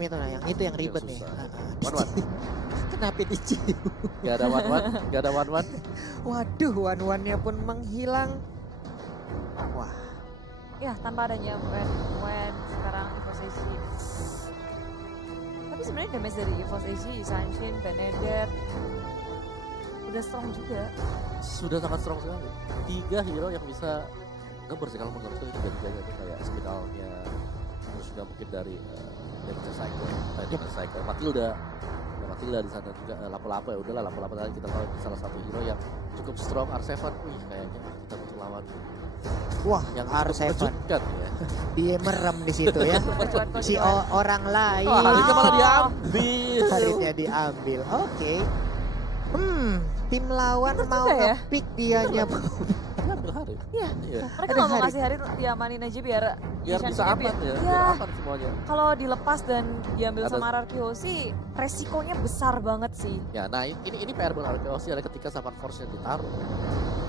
Itu nah, yang ribet nih. One. Kenapa dicium? Gak ada one. Waduh, one-nya pun menghilang. Wah. Ya, tanpa adanya when sekarang EVOS SG. Tapi sebenarnya damage dari EVOS SG, Sunshine, Benedetta udah strong juga. Sudah sangat strong sekali. 3 hero yang bisa ngeber sih kalau menurutku itu tiga-tiganya itu kayak spiralnya. Terus juga mungkin dari Damage Cycle, Matilda di sana juga, Lapu-Lapu ya udahlah Lapu-Lapu tadi kita tahu salah satu hero yang cukup strong, R7, kayaknya kita butuh lawan. Wah, yang R7 kan ya. Dia merem di situ ya. Si orang lain. Haritnya malah diambil. Haritnya diambil. Oke. Tim lawan Bener mau ya? nge-pick dianya. Diambil Harit. Iya. Iya. Mereka nggak mau ngasih Harit, diamanin aja biar Bisa aman ya. Biar aman semuanya. Kalau dilepas dan diambil sama RRQ resikonya besar banget sih. Ya, nah ini PR buat RRQ ada ketika Savan Force-nya ditaruh.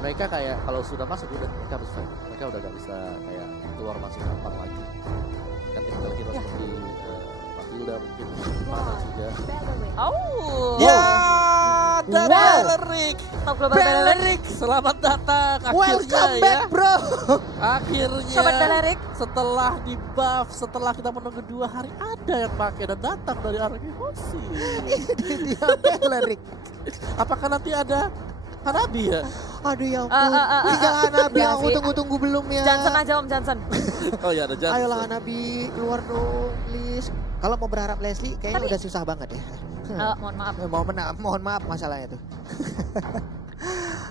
Mereka kayak kalau sudah masuk udah mereka harus fight. Mereka udah gak bisa kayak keluar masuk gampang lagi. Kan typical hero seperti Matilda mungkin mana juga. Oh. Ya, ada Beleric. Top global Beleric. Selamat datang akhirnya. Welcome back, bro. Akhirnya. Sobat Beleric. Setelah di buff, setelah kita menunggu 2 hari ada yang pakai dan datang dari RRQ. Dia Beleric. Apakah nanti ada Hanabi ya? Aduh ya ampun. Tinggal Hanabi yang aku tunggu-tunggu belum ya. Johnson aja Om Johnson. Oh ya ada Johnson. Ayolah Hanabi keluar dong please. Kalau mau berharap Leslie kayaknya udah susah banget ya. Mohon maaf. Masalahnya tuh.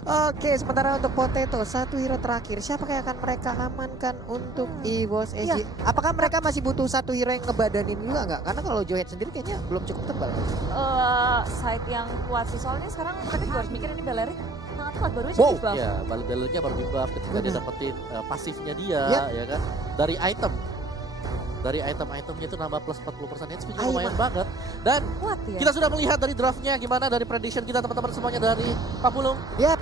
Oke, sementara untuk Potato, satu hero terakhir. Siapa yang akan mereka amankan untuk EVOS SG? Apakah mereka masih butuh satu hero yang ngebadanin juga nggak? Karena kalau Johet sendiri kayaknya belum cukup tebal. Side yang kuat sih, soalnya sekarang mereka juga harus mikir ini Beleric sangat kuat, baru aja Wow. di buff. Ya, Belericnya baru di buff ketika dia dapetin pasifnya dia, Ya. ya kan? Dari item. Dari item-itemnya itu nambah plus 40% HP juga lumayan banget. Dan Kuat ya. kita sudah melihat dari draftnya gimana dari prediction kita teman-teman semuanya dari Pak Pulung. Yap,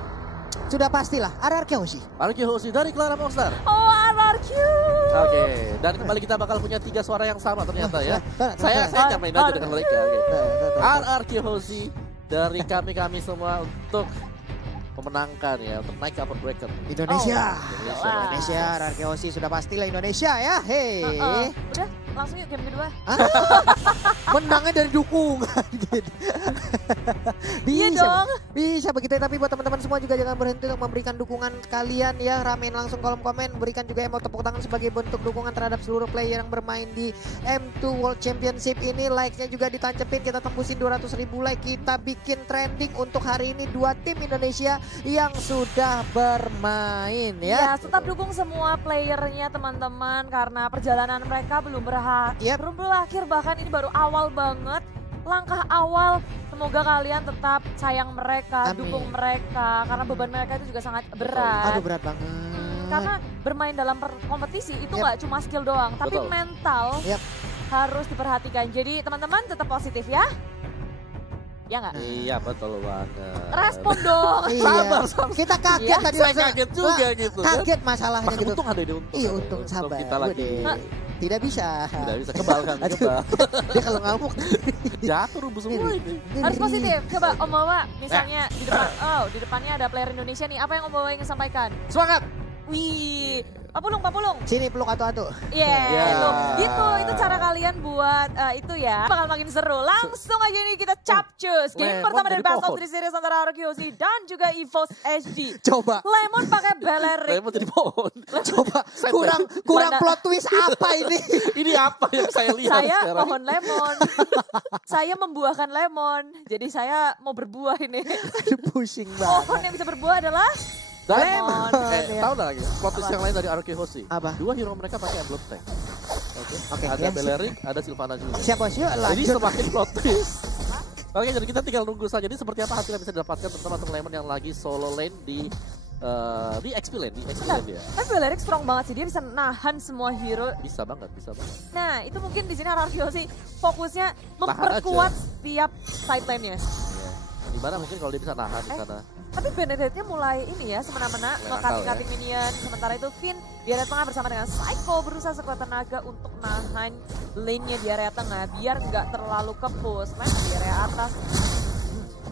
sudah pastilah RRQ sih. RRQ Hoshi dari Clara Monster. Oh, RRQ. Oke, dan kembali kita bakal punya 3 suara yang sama ternyata ya. Saya nyamain aja dengan mereka. RRQ Hoshi dari kami semua untuk memenangkan ya, untuk naik ke upper bracket. Indonesia. Wah. Indonesia, RRQ sudah pastilah Indonesia ya. Hei. Udah, langsung yuk game kedua. Menangnya dari dukungan gitu. Iya dong. Bisa begitu, tapi buat teman-teman semua juga jangan berhenti untuk memberikan dukungan kalian ya. Ramein langsung kolom komen, berikan juga emote tepuk tangan sebagai bentuk dukungan terhadap seluruh player yang bermain di M2 World Championship ini. Like-nya juga ditancepin, kita tembusin 200.000 like, kita bikin trending untuk hari ini 2 tim Indonesia yang sudah bermain ya. Ya, tetap dukung semua playernya teman-teman karena perjalanan mereka belum berakhir, bahkan ini baru awal banget. Langkah awal, semoga kalian tetap sayang mereka, dukung mereka karena beban mereka itu juga sangat berat. Aduh, berat banget. Karena bermain dalam kompetisi itu nggak cuma skill doang, tapi mental harus diperhatikan. Jadi teman-teman tetap positif ya. Ya nggak? Iya betul banget. Respon dong. Sabar. Kita kaget tadi. Saya kaget juga gitu. Kaget masalahnya gitu. Untung ada ide untung. Iya untung sabar. Kita lagi. Tidak bisa. Tidak bisa kebal kan. Kebal. Dia kalau ngamuk. Jatuh rubuh semua ini. Harus positif. Coba Om Wawa misalnya di depan. Di depannya ada player Indonesia nih. Apa yang Om Wawa ingin sampaikan? Semangat. Wih. Pak Pulung. Sini peluk atu-atu. Itu cara kalian buat itu ya. Bakal makin seru. Langsung aja nih kita capcus. Game pertama dari Best of 3 Series antara RRQ dan juga EVOS SG. Coba. Lemon pakai Beleric. Lemon jadi pohon. Coba kurang plot twist apa ini? Ini apa yang saya lihat Saya sekarang? pohon lemon. Saya membuahkan lemon. Jadi saya mau berbuah ini. Aduh pusing banget. Pohon yang bisa berbuah adalah lemon. Tahu nggak lagi plot twist yang lain dari RRQ Hoshi? Apa? 2 hero mereka pakai Blood Tank. Oke. Ada Beleric, ada Sylvana juga. Siap bos, yuk Jadi lanjut. semakin plot twist. Oke, jadi kita tinggal nunggu saja. Jadi seperti apa hasil yang bisa didapatkan terutama untuk Lemon yang lagi solo lane di XP lane, ya. Tapi Beleric strong banget sih, dia bisa nahan semua hero. Bisa banget. Nah, itu mungkin di sini RRQ sih fokusnya memperkuat setiap side lane-nya. Gimana mungkin kalau dia bisa nahan di sana. Tapi Benedetta mulai ini ya, semena-mena nge-cutting minion. Sementara itu Finn di area tengah bersama dengan Psycho berusaha sekuat tenaga untuk nahan lane-nya di area tengah biar nggak terlalu ke-push. Di area atas.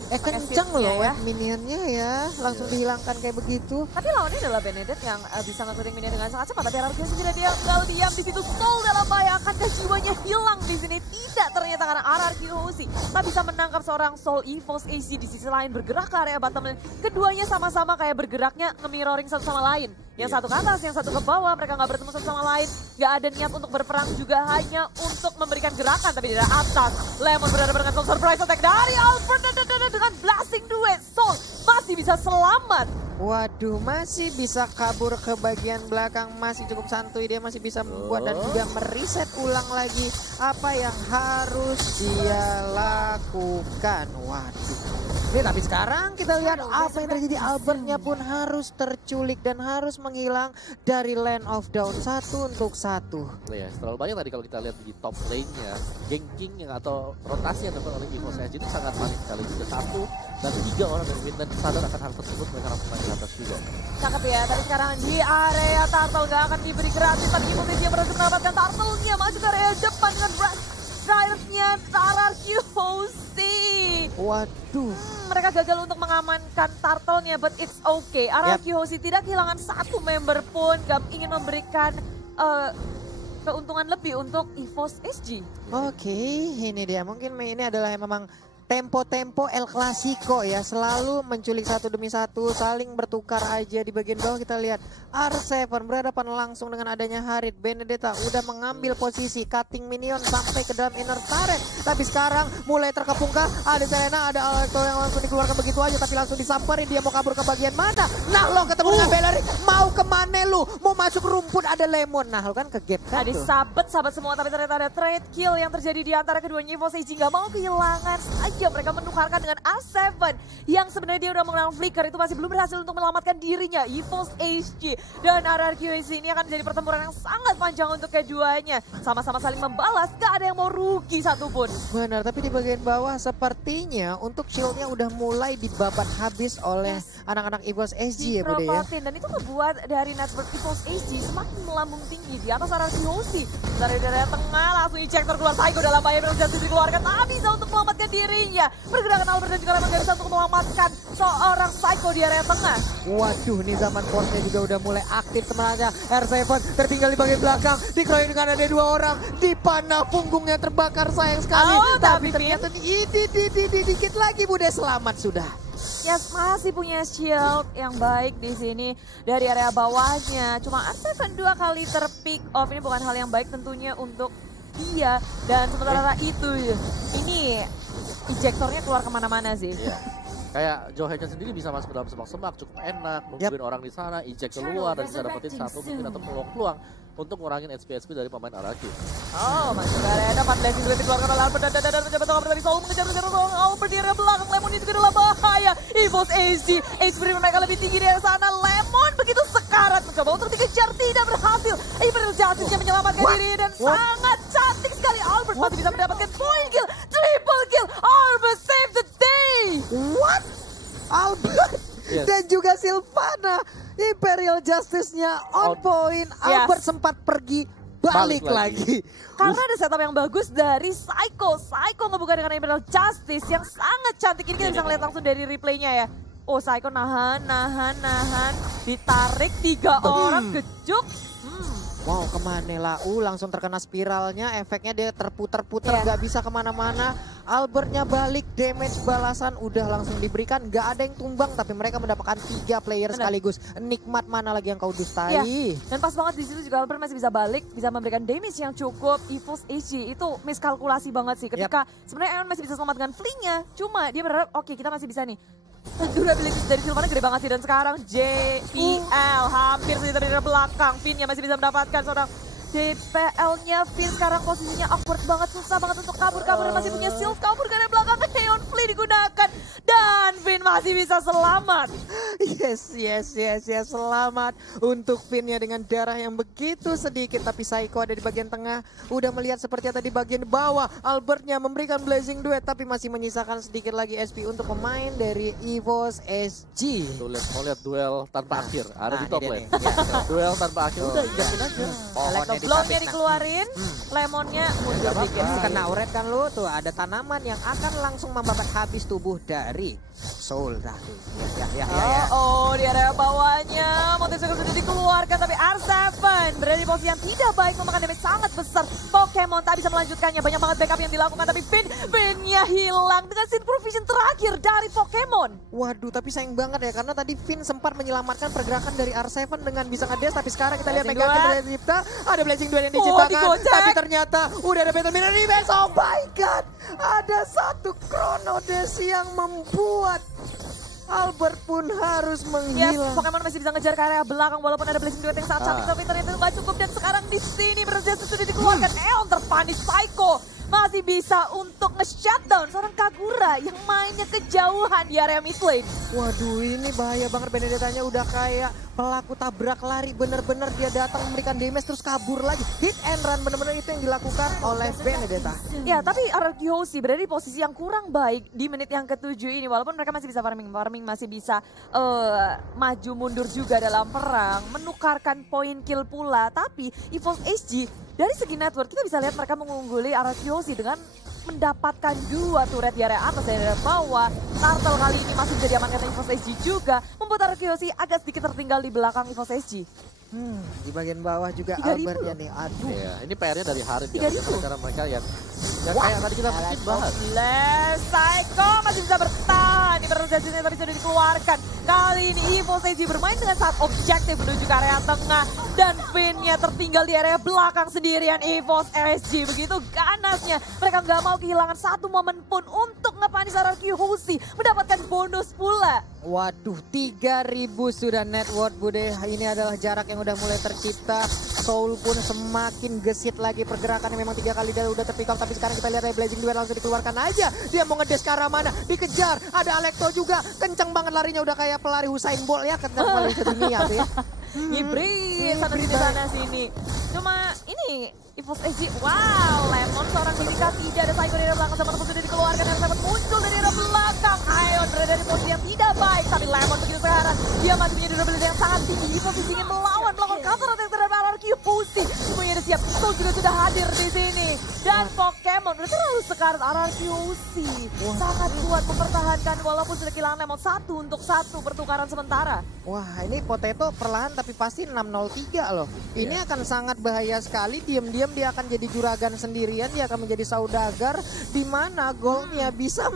Kenceng loh ya minionnya ya, langsung dihilangkan kayak begitu. Tapi lawannya adalah Benedetta yang bisa nge-clearing minion dengan sangat cepat. Tapi RRQ tidak diam di situ. Soul dalam bahaya, akankah jiwanya hilang di sini? Tidak, ternyata karena RRQ Hoshi tak bisa menangkap seorang Soul. EVOS AC di sisi lain bergerak ke area bottom lane. Keduanya sama-sama kayak bergeraknya nge-mirroring satu sama lain. Yang satu ke atas, yang satu ke bawah, mereka nggak bertemu satu sama lain. Nggak ada niat untuk berperang juga, hanya untuk memberikan gerakan. Tapi di atas, Lemon berhadapan dengan Soul Surprise Attack dari Albert dengan blasting duet. Soul masih bisa selamat. Waduh, masih bisa kabur ke bagian belakang, masih cukup santuy. Dia masih bisa membuat dan juga mereset ulang lagi apa yang harus dia lakukan. Waduh. Tapi sekarang kita lihat apa yang terjadi. Albertnya pun harus terculik dan harus menghilang dari Land of Dawn 1-1. Ya, terlalu banyak tadi kalau kita lihat di top lane-nya, ganking yang atau rotasi yang dilakukan oleh EVOS SG itu sangat panik sekali. Sudah 1 dan 3 orang dari Win dan sadar akan hal tersebut, mereka langsung naik ke atas juga. Cakep ya, tapi sekarang di area Turtle gak akan diberi gratis, tapi EVOS dia berhasil mendapatkan Turtle-nya masuk ke area depan dengan Drive-nya RRQ Hoshi. Waduh. Mereka gagal untuk mengamankan Turtle-nya, but it's okay. RRQ Hoshi tidak kehilangan satu member pun, gak ingin memberikan keuntungan lebih untuk EVOS SG. Oke, ini dia. Mungkin ini adalah memang tempo-tempo El Clasico ya, selalu menculik satu demi satu, saling bertukar aja. Di bagian bawah kita lihat R7 berhadapan langsung dengan adanya Harit. Benedetta udah mengambil posisi cutting minion sampai ke dalam inner turret, tapi sekarang mulai terkepung-kah? Ada Selena, ada Alto yang langsung dikeluarkan begitu aja, tapi langsung disamperin. Dia mau kabur ke bagian mana? Nah lo ketemu dengan Bellery, mau kemana lu? Mau masuk rumput, ada Lemon. Nah lo kan ke gap kan tuh. Sabet semua, tapi ternyata ada trade kill yang terjadi di antara keduanya. EVOS SG gak mau kehilangan mereka menukarkan dengan A7 yang sebenarnya dia udah menggunakan flicker, itu masih belum berhasil untuk menyelamatkan dirinya. EVOS SG dan RRQ ini akan menjadi pertempuran yang sangat panjang untuk keduanya. Sama-sama saling membalas, gak ada yang mau rugi satupun. Benar, tapi di bagian bawah sepertinya untuk shieldnya udah mulai dibabat habis oleh anak-anak EVOS SG ya Bude ya. Dan itu membuat dari network EVOS SG semakin melambung tinggi di atas RRQ Hoshi. Dari daerah tengah langsung ejector keluar, Psycho dalam bahaya, berhasil dikeluarkan, tak bisa untuk menyelamatkan dirinya. Pergerakan Albert dan juga Lemon gak bisa untuk menyelamatkan seorang Psycho di area tengah. Waduh, nih zaman Force-nya juga udah mulai aktif sebenarnya. R7 tertinggal di bagian belakang, dikeroyok dengan ada 2 orang. Di panah punggungnya terbakar, sayang sekali. Tapi ternyata dikit lagi Bude, selamat sudah. Yes, masih punya shield yang baik di sini dari area bawahnya. Cuma R7 2 kali terpick off, ini bukan hal yang baik tentunya untuk dia. Dan sementara itu ini ejektornya keluar kemana-mana sih. Yeah. Kayak Joe Hedgen sendiri bisa masuk ke dalam semak-semak, cukup enak, nungguin orang di sana, eject keluar dan bisa dapetin satu mungkin atau peluang-peluang untuk ngurangin HP dari pemain RRQ. Oh, masuk ke area depan, blessing duet dikeluarkan oleh Albert dan mencoba Albert dari Soul mengejar Albert di area belakang. Lemon itu juga dalam bahaya. EVOS SG, HP mereka lebih tinggi dari sana. Lemon begitu sekarat mencoba untuk dikejar, tidak berhasil. Imperial Justice-nya menyelamatkan diri dan sangat cantik sekali. Albert masih bisa mendapatkan point kill, triple kill. Albert save the day. What? Albert dan juga Sylvana, Imperial Justice-nya on point. Albert sempat pergi, balik lagi. Karena ada setup yang bagus dari Psycho. Psycho ngebuka dengan Imperial Justice yang sangat cantik. Ini kita bisa lihat langsung dari replaynya ya. Oh, Psycho nahan. Ditarik 3 orang, kejuk. Wow, kemana lah? Langsung terkena spiralnya, efeknya dia terputer-puter, nggak bisa kemana-mana. Albertnya balik, damage balasan udah langsung diberikan, nggak ada yang tumbang, tapi mereka mendapatkan 3 player sekaligus. Nikmat mana lagi yang kau dustai? Dan pas banget di situ juga Albert masih bisa balik, bisa memberikan damage yang cukup. EVOS SG itu miskalkulasi banget sih, ketika sebenarnya Eon masih bisa selamatkan flinknya, cuma dia berharap oke, kita masih bisa nih. Durability dari Sylvana gede banget sih, dan sekarang JPL hampir saja dari belakang. Finn-nya masih bisa mendapatkan seorang DPL-nya. Finn sekarang posisinya awkward banget, susah banget untuk kabur dan masih punya shield, kabur ke belakang. Aeon Flea digunakan dan Finn masih bisa selamat. Yes, selamat untuk Finn-nya dengan darah yang begitu sedikit. Tapi Psycho ada di bagian tengah, udah melihat seperti apa di bagian bawah. Albertnya memberikan Blazing Duet, tapi masih menyisakan sedikit lagi SP untuk pemain dari EVOS SG. Tuh mau lihat duel tanpa akhir, ada di top lane. Duel tanpa akhir, udah injakin aja. Electro Blow-nya dikeluarin, Lemonnya mundur dikit. Kena uret kan lu, tuh ada tanaman yang akan langsung membabat habis tubuh dari Soul Ratu. Di area bawahnya Montesco sudah dikeluarkan, tapi R7 berada di posisi yang tidak baik, memakan damage sangat besar. Pokemon tak bisa melanjutkannya, banyak banget backup yang dilakukan, tapi Finn-nya hilang dengan Synth Provision terakhir dari Pokemon. Waduh, tapi sayang banget ya, karena tadi Finn sempat menyelamatkan pergerakan dari R7 dengan bisa nge-dash, tapi sekarang kita lihat Mega Kill dicipta, ada Blazing Duel yang diciptakan, tapi ternyata udah ada Battle Mirror Reverse. Oh my god, ada satu Chrono Dash yang membuat Albert pun harus menghilang. Pokemon masih bisa ngejar ke area belakang walaupun ada Blazing Duet yang sangat cantik, tapi ternyata itu gak cukup. Dan sekarang di sini berhasil sudah dikeluarkan. Eon terpanis, Psycho masih bisa untuk nge-shutdown seorang Kagura yang mainnya kejauhan di area mid lane. Waduh, ini bahaya banget. Benedetta-nya udah kayak pelaku tabrak lari, bener-bener dia datang memberikan damage terus kabur lagi. Hit and run, bener-bener itu yang dilakukan oleh Benedetta. Ya, tapi RRQ berada di posisi yang kurang baik di menit yang ke-7 ini. Walaupun mereka masih bisa farming masih bisa maju mundur juga dalam perang, menukarkan poin kill pula. Tapi EVOS SG dari segi network kita bisa lihat mereka mengungguli RRQ dengan mendapatkan 2 turret di area atas dan area bawah. Turtle kali ini masih bisa diamankan EVOS SG juga, membuat RRQ agak sedikit tertinggal di belakang EVOS SG. Di bagian bawah juga Albertnya nih, aduh. Ya, ini PR-nya dari Harit ya, cara mereka yang kayak tadi kita mungkin bahas. Psycho masih bisa bertahan, di perjalanan tadi sudah dikeluarkan. Kali ini EVOS SG bermain dengan sangat objektif menuju ke area tengah, dan Finn-nya tertinggal di area belakang sendirian. EVOS SG begitu ganasnya, mereka nggak mau kehilangan satu momen pun untuk ngepanis RRQ Hoshi, mendapatkan bonus pula. Waduh, 3000 sudah net worth Bude. Ini adalah jarak yang udah mulai tercipta. Soul pun semakin gesit lagi pergerakannya, memang 3 kali dia udah terpick off. Tapi sekarang kita lihat dari Blazing Duel langsung dikeluarkan aja. Dia mau ngedes ke arah mana, dikejar. Ada Alecto juga, kenceng banget larinya, udah kayak pelari Usain Bolt ya, kenceng pelari ke dunia tuh ya. Hibrid sana sini. Cuma ini EVOS SG, wow, Lemon seorang Milika, tidak ada Psycho dari belakang, sama sudah dikeluarkan dan Lemon muncul dari arah belakang. Ion berada di posisi yang tidak baik, tapi Lemon begitu sekarang dia masih punya durability yang sangat tinggi. EVOS SG ingin melawan counter attack terhadap RRQ Pusi. Semuanya udah siap, Soul juga sudah hadir di sini. Dan Pokemon udah terlalu sekarat RRQ Pusi. Sangat kuat mempertahankan walaupun sudah kehilangan Lemon 1-1 pertukaran sementara. Wah, ini Potato perlahan tapi pasti 6-0-3 loh. Ini akan sangat bahaya sekali, diam-diam dia akan jadi juragan sendirian, dia akan menjadi saudagar di mana golnya bisa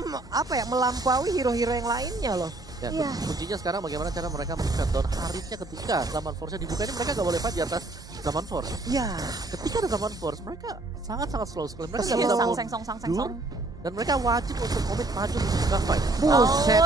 melampaui hero-hero yang lainnya loh. Ya, kuncinya sekarang bagaimana cara mereka men-shutdown Haritnya ketika Zaman Force-nya dibuka. Ini mereka gak boleh fight di atas Zaman Force. Ya, ketika ada Zaman Force mereka sangat-sangat slow sekali. Mereka gak bisa Sang. Dan mereka wajib untuk komit maju untuk buka fight.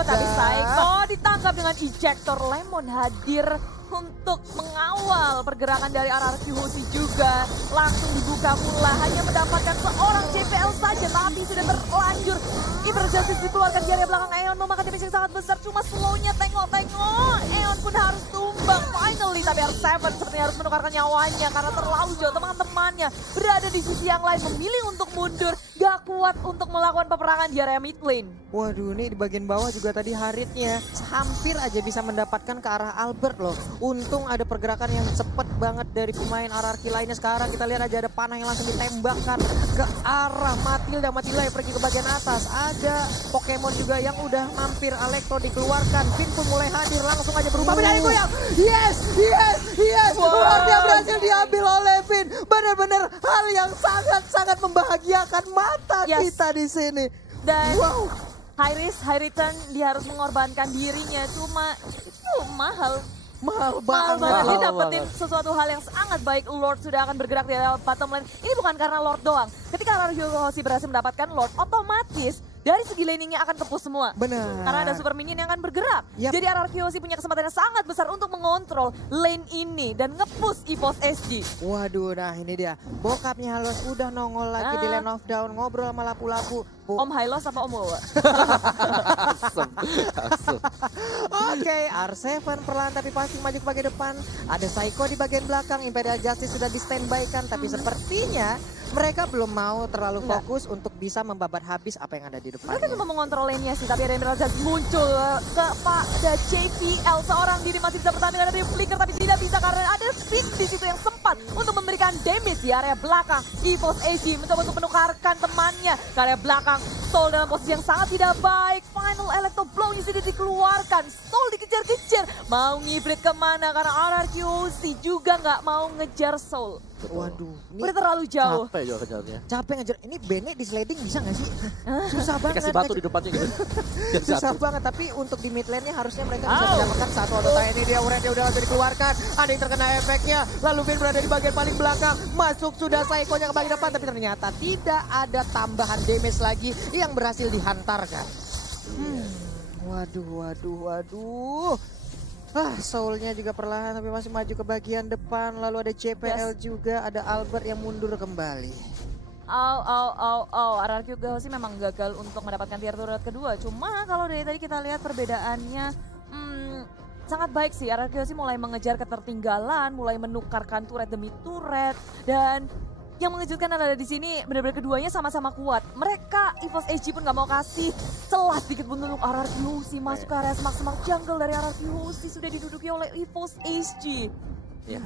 Tapi Psycho ditangkap dengan ejector. Lemon hadir untuk mengawal pergerakan dari RRQ Hoshi juga. Langsung dibuka pula, hanya mendapatkan seorang CPL saja, tapi sudah terlanjur. Iber Justice dikeluarkan di area belakang. Eon memakan damage yang sangat besar, cuma slownya tengok-tengok. Eon pun harus tumbang finally, tapi R7 sepertinya harus menukarkan nyawanya karena terlalu jauh. Teman-temannya berada di sisi yang lain, memilih untuk mundur. Gak kuat untuk melakukan peperangan di area mid lane. Waduh, ini di bagian bawah juga tadi Haritnya hampir aja bisa mendapatkan ke arah Albert loh. Untung ada pergerakan yang cepet banget dari pemain RRQ lainnya. Sekarang kita lihat aja ada panah yang langsung ditembakkan ke arah Matilda. Matilda yang pergi ke bagian atas. Ada Pokemon juga yang udah mampir. Alecto dikeluarkan. Finn pun mulai hadir, langsung aja berubah menjadi goyang. Yes. Dia berhasil diambil oleh Finn. Benar-benar hal yang sangat-sangat membahagiakan mata kita di sini. Dan high risk, high return, dia harus mengorbankan dirinya. Cuma itu mahal banget. Dia dapetin sesuatu hal yang sangat baik. Lord sudah akan bergerak di bottom lane. Ini bukan karena Lord doang. Ketika RRQ Hoshi berhasil mendapatkan Lord, otomatis dari segi laningnya akan tepus semua. Benar. Karena ada super minion yang akan bergerak. Jadi RRQ Hoshi punya kesempatan yang sangat besar untuk mengontrol lane ini dan nge-push EVOS SG. Waduh, nah ini dia. Bokapnya Halos udah nongol lagi di Lane of Dawn, ngobrol sama lapu-lapu. Om Hylos apa Om Wawa? Oke, R7 perlahan tapi pasti maju ke bagian depan. Ada Psycho di bagian belakang, Imperial Justice sudah di standby kan. Tapi sepertinya mereka belum mau terlalu fokus untuk bisa membabat habis apa yang ada di depan. Mereka cuma mengontrol lane-nya sih, tapi ada Imperial Justice muncul kepada JPL. Seorang diri masih bisa bertanding, ada flicker tapi tidak bisa karena ada spin di situ yang sempat untuk memberikan damage di area belakang. EVOS AG mencoba untuk menukarkan temannya ke area belakang. Soul dalam posisi yang sangat tidak baik. Final Electro Blow-nya sudah dikeluarkan. Soul dikejar-kejar. Mau ngibrit kemana? Karena RRQ Hoshi juga nggak mau ngejar Soul. Waduh, ini udah terlalu jauh. Capek juga kejarnya. Capek ngejar. Ini Bene di sliding bisa nggak sih? Susah banget. Kasih batu di depannya gitu. Susah banget, tapi untuk di mid lane-nya harusnya mereka bisa mendapatkan satu auto time. Ini dia Uretnya udah langsung dikeluarkan. Ada yang terkena efeknya. Lalu Ben berada di bagian paling belakang. Masuk sudah Psycho-nya ke bagian depan, tapi ternyata tidak ada tambahan damage lagi yang berhasil dihantarkan. Waduh. Soul-nya juga perlahan tapi masih maju ke bagian depan. Lalu ada JPL juga, ada Albert yang mundur kembali. RRQ Hoshi memang gagal untuk mendapatkan tier turret kedua. Cuma kalau dari tadi kita lihat perbedaannya sangat baik sih. RRQ Hoshi mulai mengejar ketertinggalan, mulai menukarkan turret demi turret. Dan yang mengejutkan adalah di sini benar-benar keduanya sama-sama kuat. Mereka EVOS AG pun nggak mau kasih celah sedikit pun untuk RRQ Hoshi masuk ke area semak-semak jungle dari RRQ Hoshi sudah diduduki oleh EVOS AG. Ya.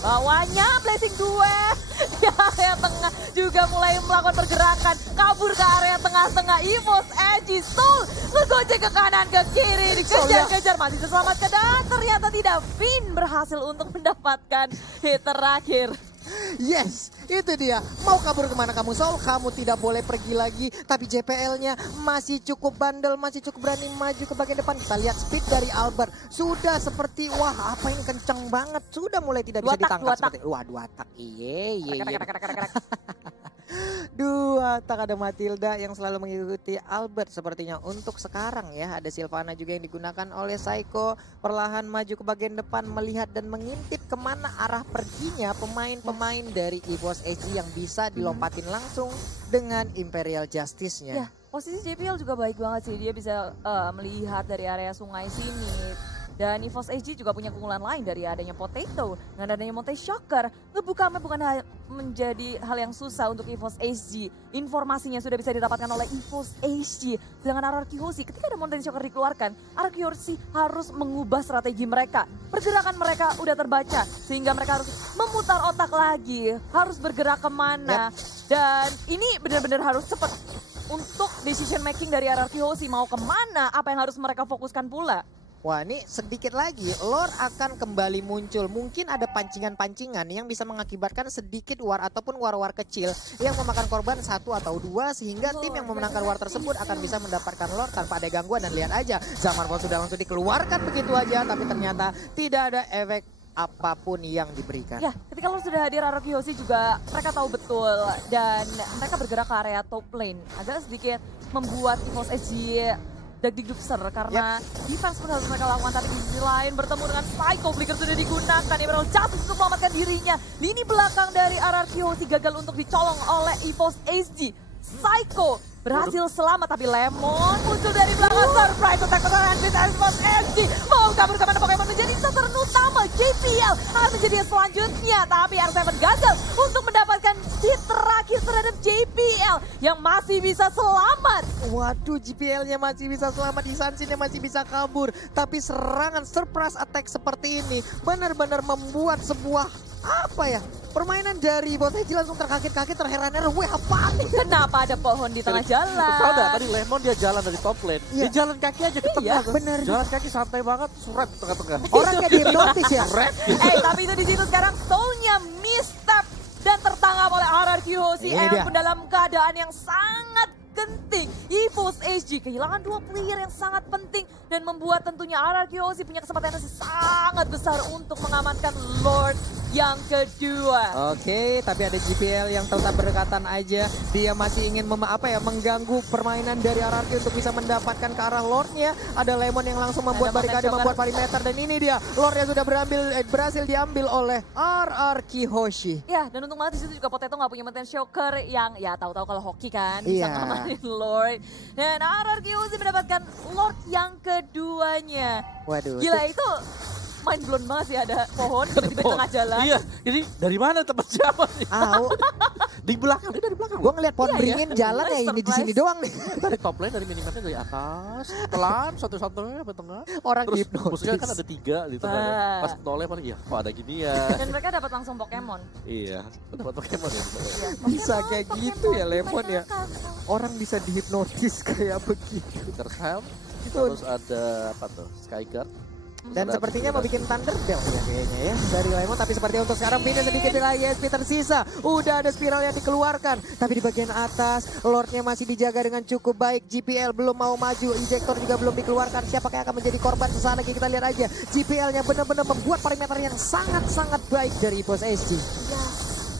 Bawahnya Blessing Duet di area tengah juga mulai melakukan pergerakan kabur ke area tengah-tengah. EVOS AG Soul ngegocek ke kanan ke kiri dikejar-kejar masih selamatkan dan ternyata tidak. Finn berhasil untuk mendapatkan hit terakhir. Yes, itu dia. Mau kabur kemana kamu Soul? Kamu tidak boleh pergi lagi. Tapi JPL-nya masih cukup bandel, masih cukup berani maju ke bagian depan. Kita lihat speed dari Albert. Sudah seperti, wah apa ini kenceng banget. Sudah mulai tidak bisa ditangkap. Dua tak. Iya. Dua tak ada Matilda yang selalu mengikuti Albert sepertinya untuk sekarang ya. Ada Sylvana juga yang digunakan oleh Psycho. Perlahan maju ke bagian depan melihat dan mengintip kemana arah perginya pemain-pemain dari EVOS AG yang bisa dilompatin langsung dengan Imperial Justice-nya. Ya, posisi JPL juga baik banget sih. Dia bisa melihat dari area sungai sini. Dan EVOS AG juga punya keunggulan lain dari adanya Potato. Dengan adanya Monte Shocker, ngebuka map bukan menjadi hal yang susah untuk EVOS AG. Informasinya sudah bisa didapatkan oleh EVOS AG. Sedangkan RRQ Hoshi, ketika ada Monte Shocker dikeluarkan, RRQ Hoshi harus mengubah strategi mereka. Pergerakan mereka udah terbaca, sehingga mereka harus memutar otak lagi. Harus bergerak kemana. Dan ini benar-benar harus cepat untuk decision making dari RRQ Hoshi. Mau kemana, apa yang harus mereka fokuskan pula. Wah ini sedikit lagi lore akan kembali muncul. Mungkin ada pancingan-pancingan yang bisa mengakibatkan sedikit war ataupun war-war kecil yang memakan korban satu atau dua. Sehingga tim yang memenangkan war tersebut akan bisa mendapatkan lore tanpa ada gangguan. Dan lihat aja Zaman Fall sudah langsung dikeluarkan begitu aja. Tapi ternyata tidak ada efek apapun yang diberikan. Ya, ketika lo sudah hadir RRQ Hoshi juga mereka tahu betul. Dan mereka bergerak ke area top lane. Agak sedikit membuat EVOS AG dagdikdukser karena defense pun harus mereka lakukan. Tapi di sisi lain bertemu dengan Psycho, Flicker sudah digunakan. Emerald Justice untuk melamatkan dirinya. Lini belakang dari RRQ Hoshi gagal untuk dicolong oleh EVOS AG. Psycho berhasil selamat tapi Lemon muncul dari belakang. Surprise attack dari EVOS AG. Mau kabur kemana Pokemon menjadi sasaran utama. JPL akan menjadi yang selanjutnya. Tapi R7 gagal untuk mendapatkan hit terakhir terhadap JPL yang masih bisa selamat. Waduh, JPL-nya masih bisa selamat, Isansin-nya masih bisa kabur. Tapi serangan surprise attack seperti ini benar-benar membuat sebuah permainan dari EVOS AG langsung terkaget-kaget, terheran-heran. Wih, apaan nih? Kenapa ada pohon di tengah jalan? Tahu nggak tadi Lemon dia jalan dari top lane, dia jalan kaki aja ke tengah. Bener. Jalan kaki santai banget, surat di tengah-tengah. Orang kayak dihipnotis ya. Tapi itu di situ sekarang Soul-nya misstep dan tertangkap oleh RRQ Hoshi. Pun dalam keadaan yang sangat genting. EVOS SG kehilangan 2 player yang sangat penting dan membuat tentunya RRQ Ozi punya kesempatan yang sangat besar untuk mengamankan Lord yang kedua. Oke, tapi ada GPL yang tetap berdekatan aja. Dia masih ingin mengganggu permainan dari RRQ untuk bisa mendapatkan ke arah Lordnya. Ada Lemon yang langsung membuat barikade, membuat perimeter, dan ini dia Lordnya sudah berhasil diambil oleh RRQ Hoshi. Ya, dan untung banget di situ juga Potato nggak punya Meten Shocker yang ya tahu-tahu kalau hoki kan bisa ngamanin Lord. Dan RRQ Ozi mendapatkan Lord yang keduanya. Waduh. Gila itu mind blown banget sih, ada pohon tiba-tiba di tengah jalan. Iya, jadi dari mana tempat siapa nih? Di belakang, dia dari belakang. Gue ngeliat pohon beringin jalan ya ini di sini doang nih. Dari top lane, dari minimapnya dari atas, pelan, satu-satunya sampai tengah. Orang terus hipnotis. musuhnya kan ada 3 di tengah. Pas noleh paling, iya kok ada gini ya. Dan mereka dapat langsung Pokemon. Iya, dapat Pokemon ya. Bisa kayak gitu ya Lemon ya. Orang bisa dihipnotis kayak begitu. Terham, terus ada apa tuh, Skyguard. Dan sepertinya mau bikin Thunderbell ya kayaknya ya dari Lemon. Tapi seperti untuk sekarang pindah sedikit lagi SP tersisa. Udah ada spiral yang dikeluarkan. Tapi di bagian atas Lordnya masih dijaga dengan cukup baik. GPL belum mau maju. Injektor juga belum dikeluarkan. Siapa yang akan menjadi korban sesaat lagi kita lihat aja. GPL-nya benar-benar membuat perimeter yang sangat-sangat baik dari EVOS SG. Ya,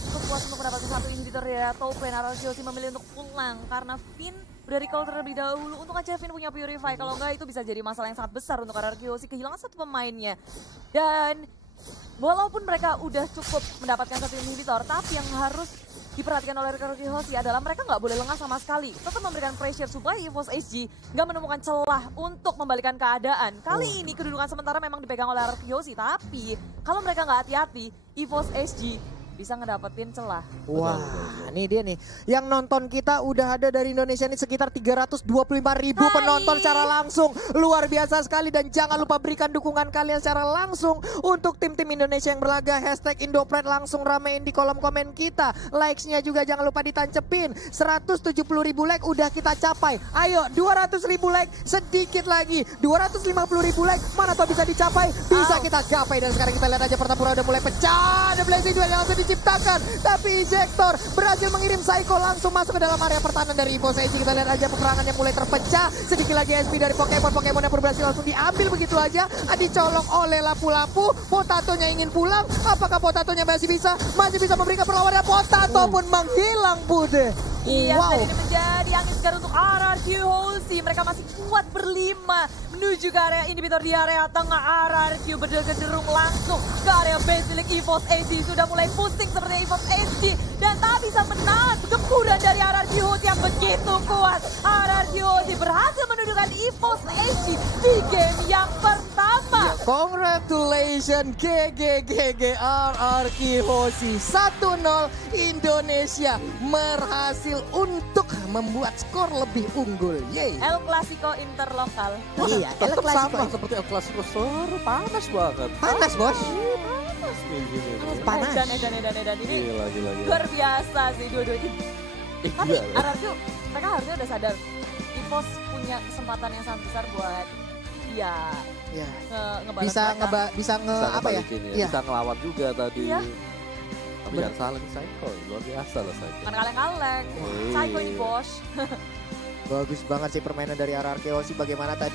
cukup puas untuk mendapatkan satu inhibitor ya. Top lane RRQ Ozi memilih untuk pulang karena Finn udah recall terlebih dahulu. Untung aja Finn punya Purify, kalau enggak itu bisa jadi masalah yang sangat besar untuk RRQ Ozi, kehilangan satu pemainnya. Dan walaupun mereka udah cukup mendapatkan satu inhibitor, tapi yang harus diperhatikan oleh RRQ Ozi adalah mereka nggak boleh lengah sama sekali. Tetap memberikan pressure supaya EVOS SG nggak menemukan celah untuk membalikan keadaan. Kali ini kedudukan sementara memang dipegang oleh RRQ Ozi, tapi kalau mereka nggak hati-hati, EVOS SG bisa ngedapetin celah. Wah, ini dia nih. Yang nonton kita udah ada dari Indonesia ini sekitar 325.000 penonton secara langsung. Luar biasa sekali, dan jangan lupa berikan dukungan kalian secara langsung untuk tim-tim Indonesia yang berlaga. Hashtag Indopride langsung ramein di kolom komen kita. Likes-nya juga jangan lupa ditancepin. 170.000 like udah kita capai. Ayo 200.000 like sedikit lagi. 250.000 like mana tuh bisa dicapai? Bisa kita gapai. Dan sekarang kita lihat aja pertempuran udah mulai pecah. Ada blazing duel yang langsung diciptakan, tapi Injektor berhasil mengirim Psycho langsung masuk ke dalam area pertahanan dari EVOS SG. Kita lihat aja peperangan yang mulai terpecah. Sedikit lagi SP dari Pokemon yang berhasil langsung diambil begitu aja. Dicolong oleh Lapu-Lapu. Potatonya ingin pulang. Apakah Potatonya masih bisa memberikan perlawanan? Potato pun menghilang, Bude. Iya, dan ini menjadi angin segar untuk RRQ Ozi. Mereka masih kuat berlima menuju ke area inhibitor di area tengah. RRQ berderung langsung ke area Basilic. EVOS SG sudah mulai pusing seperti EVOS SG dan tak bisa menahan gempuran dari RRQ Ozi yang begitu kuat. RRQ Ozi berhasil menundukkan EVOS SG di game yang pertama. Congratulations GG RRQ Ozi 1-0. Indonesia berhasil untuk membuat skor lebih unggul. Yeay. El Clasico interlokal. Iya, El Clasico sama seperti El Clasico, panas banget. Panas, Bos. Panas nih gini. Panas. Dan ini Gila. luar biasa sih dua-duanya. Tapi Gila. RRQ mereka harusnya udah sadar EVOS punya kesempatan yang sangat besar buat Bisa apa ya? Iya. Bisa ngelawan juga tadi. Iya. Tapi jangan salah nih Psycho, luar biasa lah Psycho. Kan kaleng-kaleng. Psycho ini bos. Bagus banget sih permainan dari RRQ Ozi. Bagaimana tadi